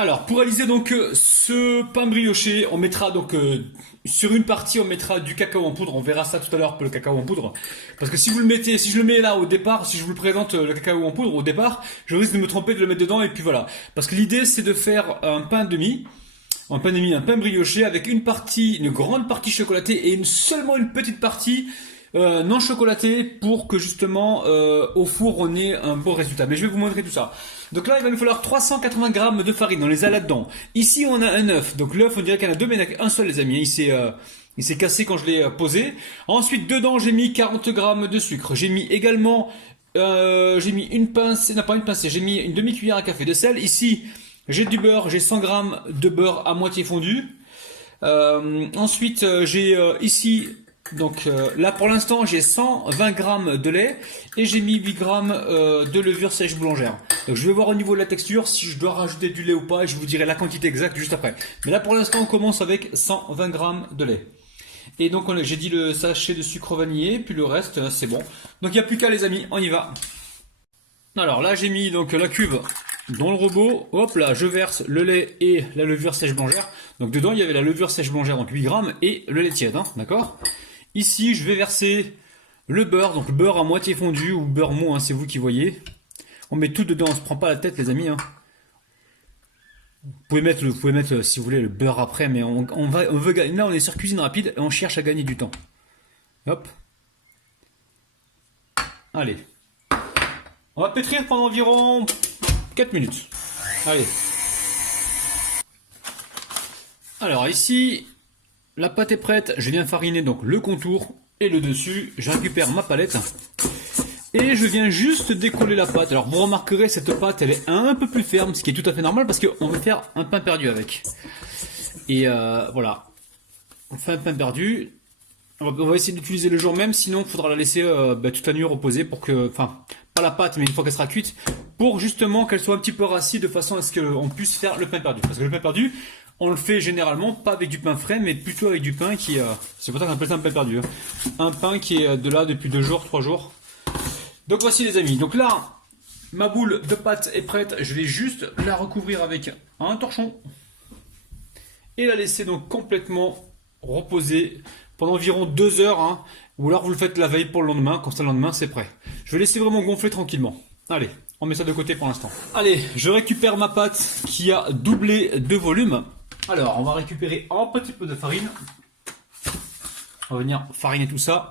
Alors, pour réaliser donc ce pain brioché, on mettra donc sur une partie, on mettra du cacao en poudre. On verra ça tout à l'heure pour le cacao en poudre. Parce que si vous le mettez, si je le mets là au départ, si je vous le présente le cacao en poudre au départ, je risque de me tromper de le mettre dedans et puis voilà. Parce que l'idée c'est de faire un pain demi, un pain brioché avec une grande partie chocolatée et seulement une petite partie non chocolatée pour que justement au four on ait un beau résultat. Mais je vais vous montrer tout ça. Donc là il va nous falloir 380 grammes de farine, on les a là-dedans. Ici on a un œuf, donc l'œuf on dirait qu'il y en a deux mais il n'y en a qu'un seul les amis, il s'est cassé quand je l'ai posé. Ensuite dedans j'ai mis 40 grammes de sucre, j'ai mis également j'ai mis une pincée, non pas une pincée, j'ai mis une demi-cuillère à café de sel. Ici j'ai du beurre, j'ai 100 grammes de beurre à moitié fondu. Ensuite j'ai ici donc là pour l'instant j'ai 120 grammes de lait et j'ai mis 8 grammes de levure sèche boulangère. Donc je vais voir au niveau de la texture si je dois rajouter du lait ou pas et je vous dirai la quantité exacte juste après. Mais là pour l'instant on commence avec 120 grammes de lait. Et donc j'ai dit le sachet de sucre vanillé puis le reste c'est bon. Donc il n'y a plus qu'à les amis, on y va. Alors là j'ai mis donc la cuve dans le robot, hop là je verse le lait et la levure sèche boulangère. Donc dedans il y avait la levure sèche boulangère donc 8 grammes et le lait tiède, hein, d'accord. Ici, je vais verser le beurre, donc le beurre à moitié fondu ou beurre mou, hein, c'est vous qui voyez. On met tout dedans, on se prend pas la tête les amis. Hein. Vous pouvez mettre si vous voulez le beurre après, mais on veut gagner. Là, on est sur cuisine rapide et on cherche à gagner du temps. Hop. Allez. On va pétrir pendant environ 4 minutes. Allez. Alors ici, la pâte est prête, je viens fariner donc le contour et le dessus, je récupère ma palette et je viens juste décoller la pâte. Alors vous remarquerez cette pâte elle est un peu plus ferme, ce qui est tout à fait normal parce qu'on veut faire un pain perdu avec. Et voilà, on fait un pain perdu, on va essayer d'utiliser le jour même, sinon il faudra la laisser toute la nuit reposer pour que, enfin pas la pâte mais une fois qu'elle sera cuite, pour justement qu'elle soit un petit peu rassis de façon à ce qu'on puisse faire le pain perdu. Parce que le pain perdu, on le fait généralement pas avec du pain frais, mais plutôt avec du pain qui... c'est pour ça qu'on appelle ça un pain perdu. Hein. Un pain qui est de là depuis 2 jours, 3 jours. Donc voici les amis. Donc là, ma boule de pâte est prête. Je vais juste la recouvrir avec un torchon. Et la laisser donc complètement reposer pendant environ 2 heures. Hein, ou alors vous le faites la veille pour le lendemain. Comme ça le lendemain c'est prêt. Je vais laisser vraiment gonfler tranquillement. Allez, on met ça de côté pour l'instant. Allez, je récupère ma pâte qui a doublé de volume. Alors, on va récupérer un petit peu de farine. On va venir fariner tout ça.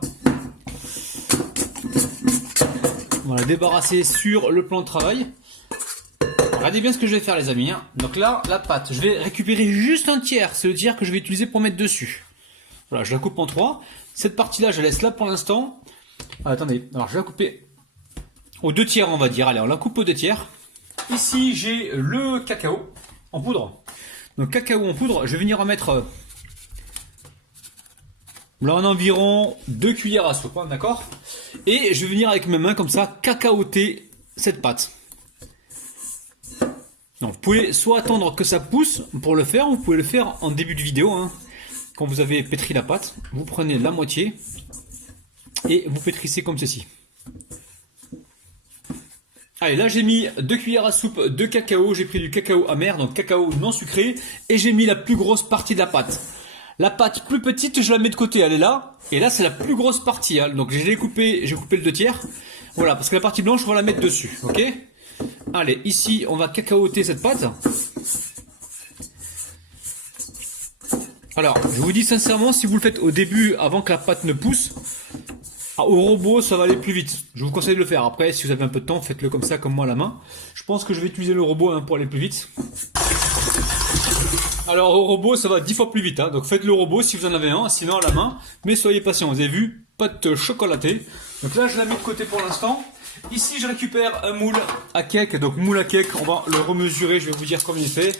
On va la débarrasser sur le plan de travail. Regardez bien ce que je vais faire les amis. Hein. Donc là, la pâte, je vais récupérer juste un tiers. C'est le tiers que je vais utiliser pour mettre dessus. Voilà, je la coupe en 3. Cette partie-là, je la laisse là pour l'instant. Attendez, alors je vais la couper aux 2 tiers on va dire. Allez, on la coupe aux 2 tiers. Ici, j'ai le cacao en poudre. Donc cacao en poudre, je vais venir en mettre là en environ 2 cuillères à soupe, hein, d'accord. Et je vais venir avec mes mains comme ça cacaoter cette pâte. Donc vous pouvez soit attendre que ça pousse pour le faire, ou vous pouvez le faire en début de vidéo, hein, quand vous avez pétri la pâte. Vous prenez la moitié et vous pétrissez comme ceci. Allez, là j'ai mis 2 cuillères à soupe de cacao, j'ai pris du cacao amer, donc cacao non sucré, et j'ai mis la plus grosse partie de la pâte. La pâte plus petite, je la mets de côté, elle est là, et là c'est la plus grosse partie, hein. Donc j'ai coupé le 2 tiers, voilà, parce que la partie blanche on va la mettre dessus, ok. Allez, ici on va cacaoter cette pâte. Alors, je vous dis sincèrement, si vous le faites au début, avant que la pâte ne pousse, au robot, ça va aller plus vite. Je vous conseille de le faire. Après, si vous avez un peu de temps, faites-le comme ça, comme moi à la main. Je pense que je vais utiliser le robot hein, pour aller plus vite. Alors, au robot, ça va 10 fois plus vite. Hein. Donc, faites le robot si vous en avez un, sinon à la main. Mais soyez patient. Vous avez vu, pâte chocolatée. Donc là, je la mets de côté pour l'instant. Ici, je récupère un moule à cake. Donc, moule à cake, on va le remesurer. Je vais vous dire combien il fait.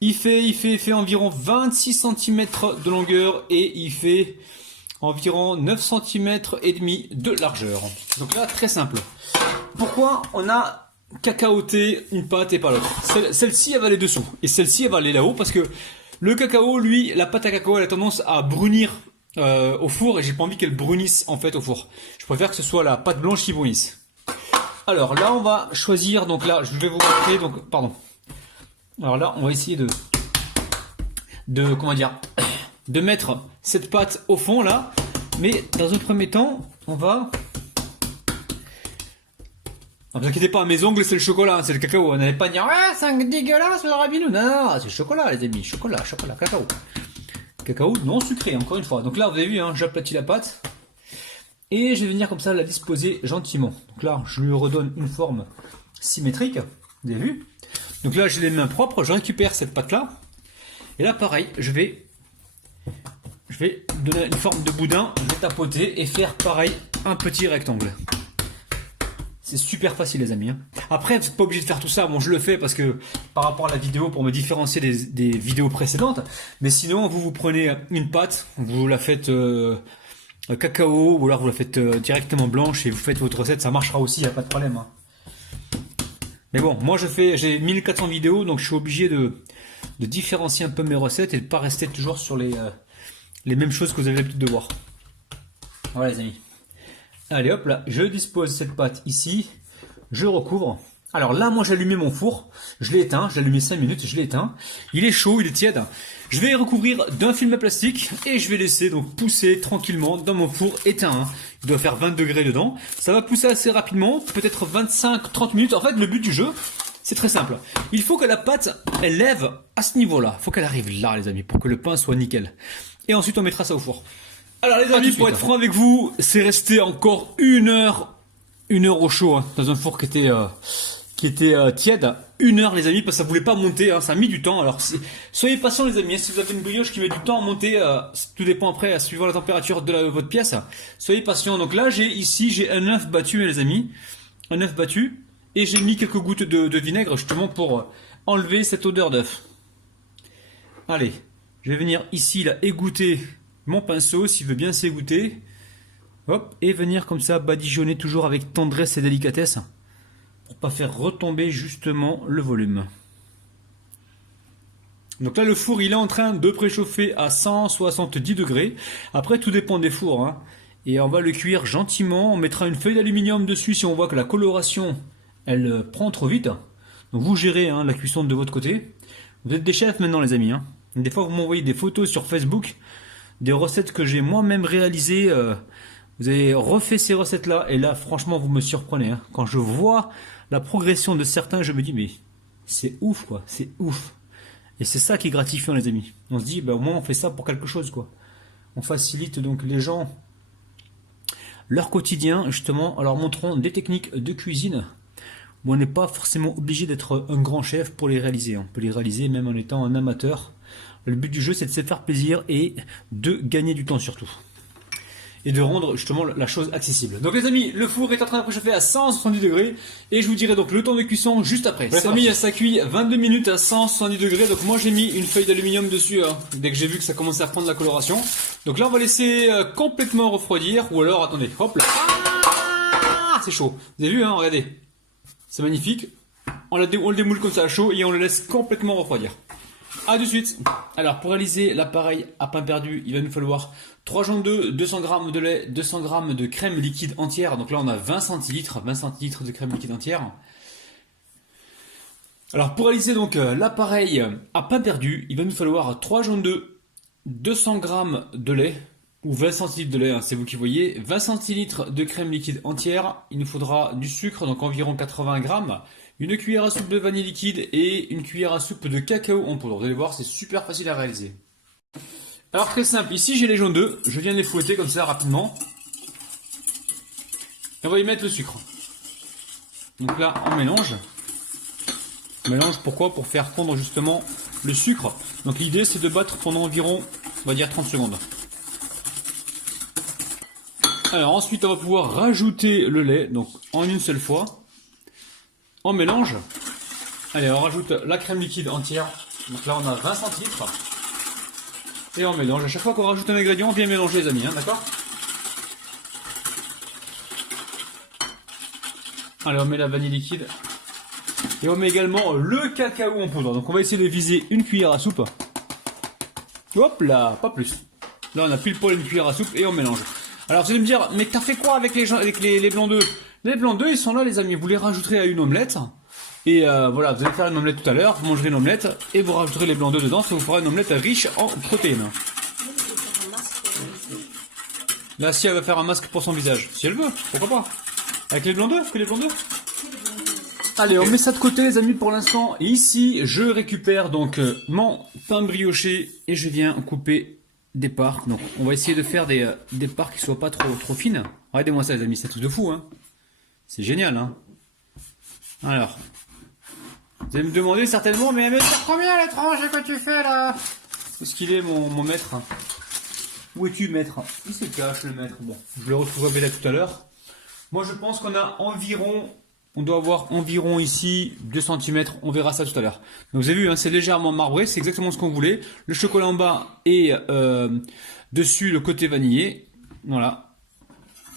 Il fait environ 26 cm de longueur et il fait environ 9 cm et demi de largeur. Donc là, très simple. Pourquoi on a cacaoté une pâte et pas l'autre? Celle-ci, elle va aller dessous et celle-ci, elle va aller là-haut parce que le cacao, lui, la pâte à cacao, elle a tendance à brunir au four et j'ai pas envie qu'elle brunisse en fait au four. Je préfère que ce soit la pâte blanche qui brunisse. Alors là, on va choisir, donc là, je vais vous montrer, donc, pardon. Alors là, on va essayer comment dire, de mettre cette pâte au fond là. Mais dans un premier temps, on va... Ne vous inquiétez pas, mes ongles c'est le chocolat, c'est le cacao. On n'allait pas dire ouais, c'est dégueulasse le rabinou. Non, non, c'est le chocolat les amis, chocolat, cacao. Cacao non sucré, encore une fois. Donc là, vous avez vu, hein, j'aplatis la pâte. Et je vais venir comme ça la disposer gentiment. Donc là, je lui redonne une forme symétrique. Vous avez vu? Donc là, j'ai les mains propres, je récupère cette pâte là. Et là, pareil, je vais donner une forme de boudin, je vais tapoter et faire pareil un petit rectangle. C'est super facile les amis. Après, vous n'êtes pas obligé de faire tout ça. Bon, je le fais parce que par rapport à la vidéo, pour me différencier des vidéos précédentes. Mais sinon, vous prenez une pâte, vous la faites cacao ou alors vous la faites directement blanche et vous faites votre recette. Ça marchera aussi, il n'y a pas de problème. Mais bon, moi j'ai 1400 vidéos, donc je suis obligé de différencier un peu mes recettes et de ne pas rester toujours sur les mêmes choses que vous avez l'habitude de voir. Voilà les amis. Allez hop là, je dispose cette pâte ici, je recouvre. Alors là, moi j'ai allumé mon four, je l'ai éteint, j'ai allumé 5 minutes, je l'ai éteint. Il est chaud, il est tiède. Je vais recouvrir d'un film plastique et je vais laisser donc pousser tranquillement dans mon four éteint. Il doit faire 20 degrés dedans. Ça va pousser assez rapidement, peut-être 25-30 minutes. En fait, le but du jeu, c'est très simple. Il faut que la pâte, elle lève à ce niveau-là. Il faut qu'elle arrive là les amis, pour que le pain soit nickel. Et ensuite on mettra ça au four. Alors les amis, pour être franc avec vous, c'est resté encore une heure au chaud, hein, dans un four qui était tiède. 1 heure les amis, parce que ça voulait pas monter, hein, ça a mis du temps. Alors soyez patients les amis, hein, si vous avez une brioche qui met du temps à monter, tout dépend après, suivant la température de votre pièce. Soyez patients. Donc là j'ai un œuf battu les amis, un œuf battu, et j'ai mis quelques gouttes de vinaigre justement pour enlever cette odeur d'œuf. Allez, je vais venir ici là égoutter mon pinceau s'il veut bien s'égoutter. Hop, et venir comme ça badigeonner toujours avec tendresse et délicatesse pour pas faire retomber justement le volume. Donc là le four il est en train de préchauffer à 170 degrés. Après tout dépend des fours, hein. Et on va le cuire gentiment. On mettra une feuille d'aluminium dessus si on voit que la coloration elle prend trop vite. Donc vous gérez hein, la cuisson de votre côté. Vous êtes des chefs maintenant les amis, hein. Des fois vous m'envoyez des photos sur Facebook, des recettes que j'ai moi-même réalisées. Vous avez refait ces recettes-là et là, franchement, vous me surprenez. Hein. Quand je vois la progression de certains, je me dis, mais c'est ouf, quoi. C'est ouf. Et c'est ça qui est gratifiant, les amis. On se dit, bah, au moins, on fait ça pour quelque chose, quoi. On facilite donc les gens leur quotidien, justement, en leur montrant des techniques de cuisine où on n'est pas forcément obligé d'être un grand chef pour les réaliser. On peut les réaliser même en étant un amateur. Le but du jeu, c'est de se faire plaisir et de gagner du temps surtout. Et de rendre justement la chose accessible. Donc les amis, le four est en train de préchauffer à 170 degrés. Et je vous dirai donc le temps de cuisson juste après. Les amis, ça cuit 22 minutes à 170 degrés. Donc moi j'ai mis une feuille d'aluminium dessus hein, dès que j'ai vu que ça commençait à prendre la coloration. Donc là on va laisser complètement refroidir. Ou alors attendez, hop là. Ah, c'est chaud. Vous avez vu hein, regardez. C'est magnifique. On le démoule comme ça à chaud et on le laisse complètement refroidir. A de suite. Alors pour réaliser l'appareil à pain perdu, il va nous falloir 3 jaunes d'œufs, 200 g de lait, 200 g de crème liquide entière. Donc là on a 20 centilitres de crème liquide entière. Alors pour réaliser donc l'appareil à pain perdu, il va nous falloir 3 jaunes d'œufs, 200 g de lait ou 20 centilitres de lait, hein, c'est vous qui voyez, 20 centilitres de crème liquide entière. Il nous faudra du sucre, donc environ 80 g. Une cuillère à soupe de vanille liquide et une cuillère à soupe de cacao en poudre. Vous allez voir, c'est super facile à réaliser. Alors très simple, ici j'ai les jaunes d'œufs, je viens de les fouetter comme ça rapidement. Et on va y mettre le sucre. Donc là, on mélange. On mélange pourquoi? Pour faire fondre justement le sucre. Donc l'idée c'est de battre pendant environ, on va dire 30 secondes. Alors ensuite on va pouvoir rajouter le lait, donc en une seule fois. On mélange. Allez, on rajoute la crème liquide entière. Donc là, on a 20 centilitres. Et on mélange. À chaque fois qu'on rajoute un ingrédient, on vient mélanger, les amis. Hein, d'accord? Allez, on met la vanille liquide. Et on met également le cacao en poudre. Donc on va essayer de viser une cuillère à soupe. Hop là, pas plus. Là, on a pile poil une cuillère à soupe et on mélange. Alors, vous allez me dire, mais t'as fait quoi avec les blancs d'œufs? Les blancs d'œufs, ils sont là, les amis. Vous les rajouterez à une omelette. Et voilà, vous allez faire une omelette tout à l'heure, vous mangerez une omelette et vous rajouterez les blancs d'œufs dedans, ça vous fera une omelette riche en protéines. Là, si elle va faire un masque pour son visage, si elle veut, pourquoi pas. Avec les blancs d'œufs, que les blancs d'œufs. Allez, on met ça de côté les amis pour l'instant. Et ici, je récupère donc mon pain brioché et je viens couper des parts. Donc, on va essayer de faire des parts qui soient pas trop fines. Regardez-moi ça les amis, c'est un truc de fou, hein. C'est génial, hein. Alors, vous allez me demander certainement, mais c'est combien la tranche que tu fais là? Où est-ce qu'il est mon maître? Où es-tu maître? Il se cache le maître. Bon, je le retrouverai peut-être tout à l'heure. Moi je pense qu'on a environ, on doit avoir environ ici 2 cm, on verra ça tout à l'heure. Donc vous avez vu, hein, c'est légèrement marbré, c'est exactement ce qu'on voulait. Le chocolat en bas et dessus le côté vanillé. Voilà.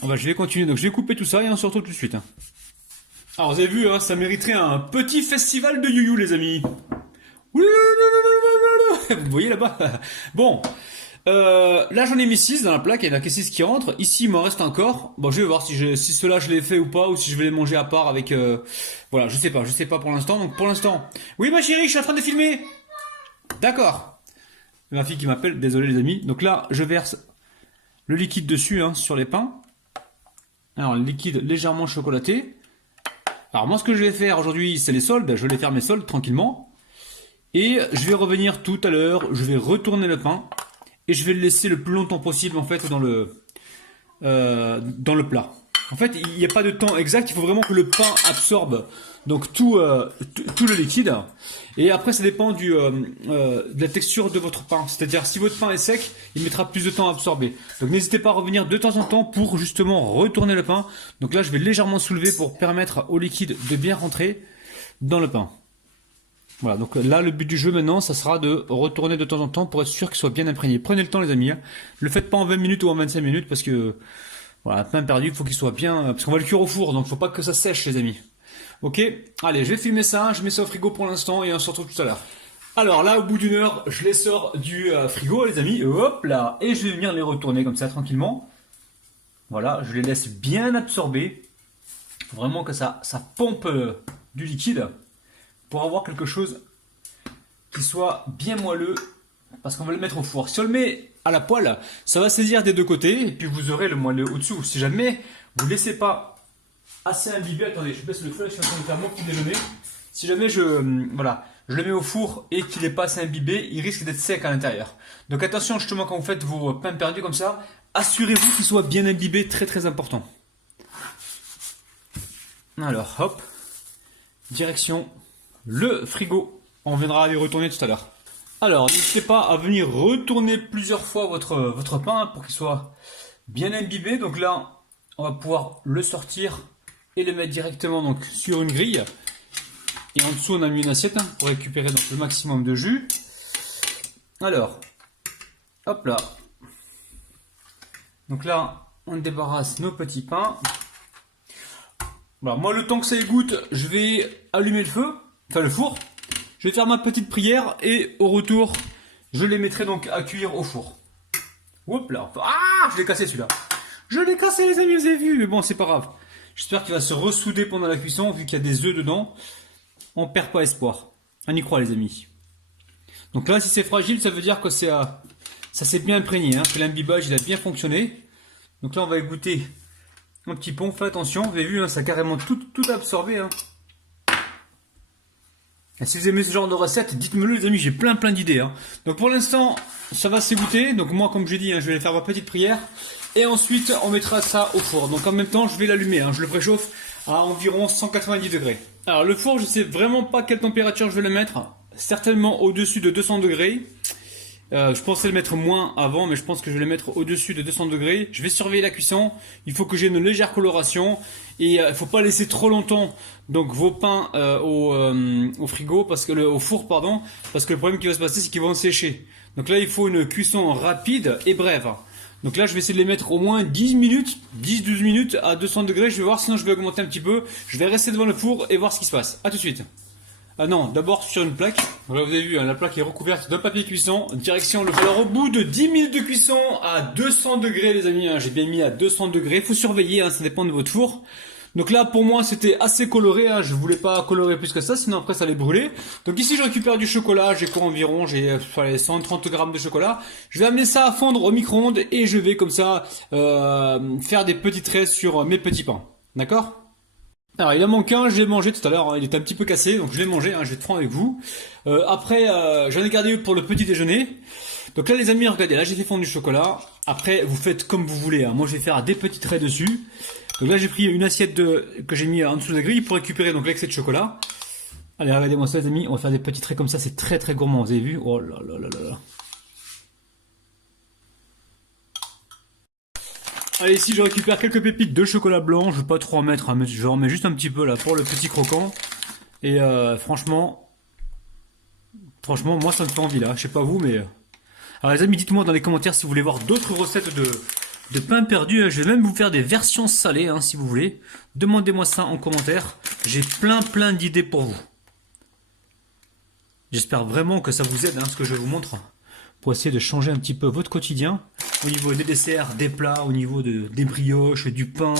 Je vais continuer, donc je vais couper tout ça et on se retrouve tout de suite. Hein. Alors vous avez vu, hein, ça mériterait un petit festival de you-you les amis. Vous voyez là-bas. Bon, là j'en ai mis 6 dans la plaque, il y en a que 6 qui rentrent. Ici il m'en reste encore. Bon, je vais voir si ceux-là je les fais ou pas, ou si je vais les manger à part avec... Voilà, je sais pas pour l'instant. Donc pour l'instant... Oui ma chérie, je suis en train de filmer. D'accord. Ma fille qui m'appelle, désolé les amis. Donc là, je verse le liquide dessus, hein, sur les pains. Alors, le liquide légèrement chocolaté. Alors moi ce que je vais faire aujourd'hui c'est les soldes, je vais les faire mes soldes tranquillement et je vais revenir tout à l'heure, je vais retourner le pain et je vais le laisser le plus longtemps possible en fait dans le plat. En fait il n'y a pas de temps exact, il faut vraiment que le pain absorbe donc tout le liquide et après ça dépend de la texture de votre pain, c'est-à-dire si votre pain est sec il mettra plus de temps à absorber, donc n'hésitez pas à revenir de temps en temps pour justement retourner le pain. Donc là je vais légèrement soulever pour permettre au liquide de bien rentrer dans le pain. Voilà, donc là le but du jeu maintenant ça sera de retourner de temps en temps pour être sûr qu'il soit bien imprégné. Prenez le temps les amis, hein. Le faites pas en 20 minutes ou en 25 minutes parce que voilà, pain perdu, il faut qu'il soit bien, parce qu'on va le cuire au four donc il faut pas que ça sèche les amis. Ok, allez, je vais filmer ça, je mets ça au frigo pour l'instant et on se retrouve tout à l'heure. Alors là, au bout d'une heure, je les sors du frigo, les amis, hop là, et je vais venir les retourner comme ça tranquillement. Voilà, je les laisse bien absorber. Faut vraiment que ça pompe du liquide pour avoir quelque chose qui soit bien moelleux, parce qu'on va le mettre au four. Si on le met à la poêle, ça va saisir des deux côtés et puis vous aurez le moelleux au-dessous. Si jamais vous ne laissez pas assez imbibé, attendez, je baisse le feu, je suis en train de faire mon petit déjeuner. Si jamais je le mets au four et qu'il n'est pas assez imbibé, il risque d'être sec à l'intérieur. Donc attention justement quand vous faites vos pains perdus comme ça, assurez-vous qu'il soit bien imbibé, très très important. Alors hop, direction le frigo, on viendra les retourner tout à l'heure. Alors n'hésitez pas à venir retourner plusieurs fois votre pain pour qu'il soit bien imbibé. Donc là on va pouvoir le sortir et le mettre directement donc sur une grille. Et en dessous on a mis une assiette pour récupérer donc le maximum de jus. Alors, hop là. Donc là on débarrasse nos petits pains. Voilà, moi le temps que ça égoutte, je vais allumer le feu, enfin le four. Je vais faire ma petite prière et au retour, je les mettrai donc à cuire au four. Hop là. Ah, je l'ai cassé celui-là. Je l'ai cassé les amis, vous avez vu, mais bon c'est pas grave. J'espère qu'il va se ressouder pendant la cuisson, vu qu'il y a des œufs dedans. On perd pas espoir. On y croit les amis. Donc là, si c'est fragile, ça veut dire que ça s'est bien imprégné, hein, que l'imbibage il a bien fonctionné. Donc là, on va égoutter un petit pont. Faites attention, vous avez vu, hein, ça a carrément tout absorbé. Hein. Et si vous aimez ce genre de recette, dites-moi-le les amis, j'ai plein d'idées. Hein. Donc pour l'instant, ça va s'égoutter. Donc moi, comme je dis, hein, je vais faire ma petite prière. Et ensuite, on mettra ça au four. Donc en même temps, je vais l'allumer. Hein. Je le préchauffe à environ 190 degrés. Alors le four, je sais vraiment pas quelle température je vais le mettre. Certainement au-dessus de 200 degrés. Je pensais le mettre moins avant, mais je pense que je vais le mettre au-dessus de 200 degrés. Je vais surveiller la cuisson. Il faut que j'ai une légère coloration. Et il ne faut pas laisser trop longtemps donc vos pains au frigo, au four, pardon, parce que le problème qui va se passer, c'est qu'ils vont sécher. Donc là, il faut une cuisson rapide et brève. Donc là, je vais essayer de les mettre au moins 10 minutes, 10-12 minutes à 200 degrés. Je vais voir, sinon je vais augmenter un petit peu. Je vais rester devant le four et voir ce qui se passe. A tout de suite. Ah non, d'abord sur une plaque. Voilà, vous avez vu, hein, la plaque est recouverte d'un papier cuisson. Direction le four. Alors au bout de 10 minutes de cuisson à 200 degrés, les amis, hein, j'ai bien mis à 200 degrés. Il faut surveiller, hein, ça dépend de votre four. Donc là, pour moi, c'était assez coloré, hein. Je voulais pas colorer plus que ça, sinon après ça allait brûler. Donc ici, je récupère du chocolat. J'ai quoi environ? J'ai 130 grammes de chocolat. Je vais amener ça à fondre au micro-ondes et je vais comme ça faire des petits traits sur mes petits pains. D'accord? Alors il en manque un, je l'ai mangé tout à l'heure, hein. Il était un petit peu cassé, donc je l'ai mangé, hein. Je vais être franc avec vous. Après, j'en ai gardé pour le petit déjeuner. Donc là les amis, regardez, là j'ai fait fondre du chocolat. Après, vous faites comme vous voulez, hein. Moi je vais faire des petits traits dessus. Donc là j'ai pris une assiette que j'ai mis en dessous de la grille pour récupérer donc l'excès de chocolat. Allez, regardez-moi ça les amis, on va faire des petits traits comme ça, c'est très très gourmand, vous avez vu? Oh là là là là là. Allez, ici je récupère quelques pépites de chocolat blanc, je vais pas trop en mettre, hein, mais je en mets juste un petit peu là pour le petit croquant. Et franchement, moi ça me fait envie là, je sais pas vous, mais... Alors les amis, dites-moi dans les commentaires si vous voulez voir d'autres recettes de pain perdu. Je vais même vous faire des versions salées, hein, si vous voulez. Demandez-moi ça en commentaire. J'ai plein d'idées pour vous. J'espère vraiment que ça vous aide, hein, ce que je vous montre, pour essayer de changer un petit peu votre quotidien, au niveau des desserts, des plats, au niveau des brioches, du pain.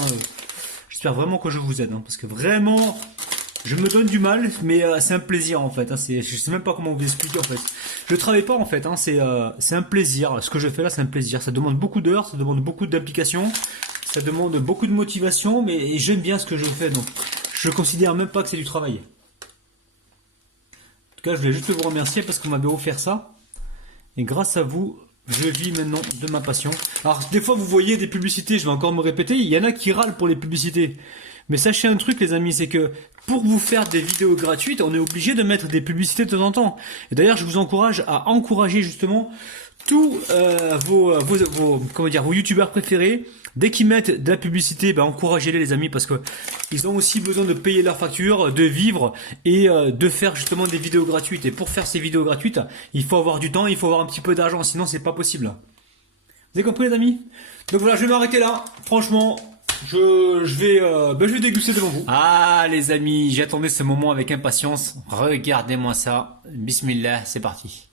J'espère vraiment que je vous aide, hein, parce que vraiment, je me donne du mal, mais c'est un plaisir en fait. Hein, je sais même pas comment vous expliquer en fait. Je travaille pas en fait, hein, c'est un plaisir. Ce que je fais là, c'est un plaisir. Ça demande beaucoup d'heures, ça demande beaucoup d'implication, ça demande beaucoup de motivation, mais j'aime bien ce que je fais, donc je considère même pas que c'est du travail. En tout cas, je voulais juste vous remercier parce qu'on m'avait offert ça. Et grâce à vous, je vis maintenant de ma passion. Alors, des fois, vous voyez des publicités, je vais encore me répéter, il y en a qui râlent pour les publicités. Mais sachez un truc, les amis, c'est que pour vous faire des vidéos gratuites, on est obligé de mettre des publicités de temps en temps. Et d'ailleurs, je vous encourage à encourager justement tous vos youtubeurs préférés. Dès qu'ils mettent de la publicité, ben encouragez-les les amis parce que ils ont aussi besoin de payer leurs factures, de vivre et de faire justement des vidéos gratuites. Et pour faire ces vidéos gratuites, il faut avoir du temps, il faut avoir un petit peu d'argent, sinon c'est pas possible. Vous avez compris les amis? Donc voilà, je vais m'arrêter là. Franchement, je vais déguster devant vous. Ah les amis, j'attendais ce moment avec impatience. Regardez-moi ça. Bismillah, c'est parti.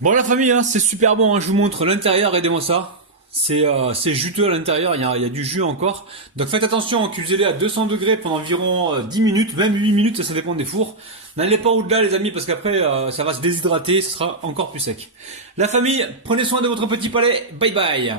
Bon la famille, hein, c'est super bon, hein. Je vous montre l'intérieur, aidez-moi ça. C'est juteux à l'intérieur, il y a du jus encore. Donc faites attention, cuisez-les à 200 degrés pendant environ 10 minutes, même 8 minutes, ça dépend des fours. N'allez pas au-delà les amis, parce qu'après ça va se déshydrater, ce sera encore plus sec. La famille, prenez soin de votre petit palais, bye bye.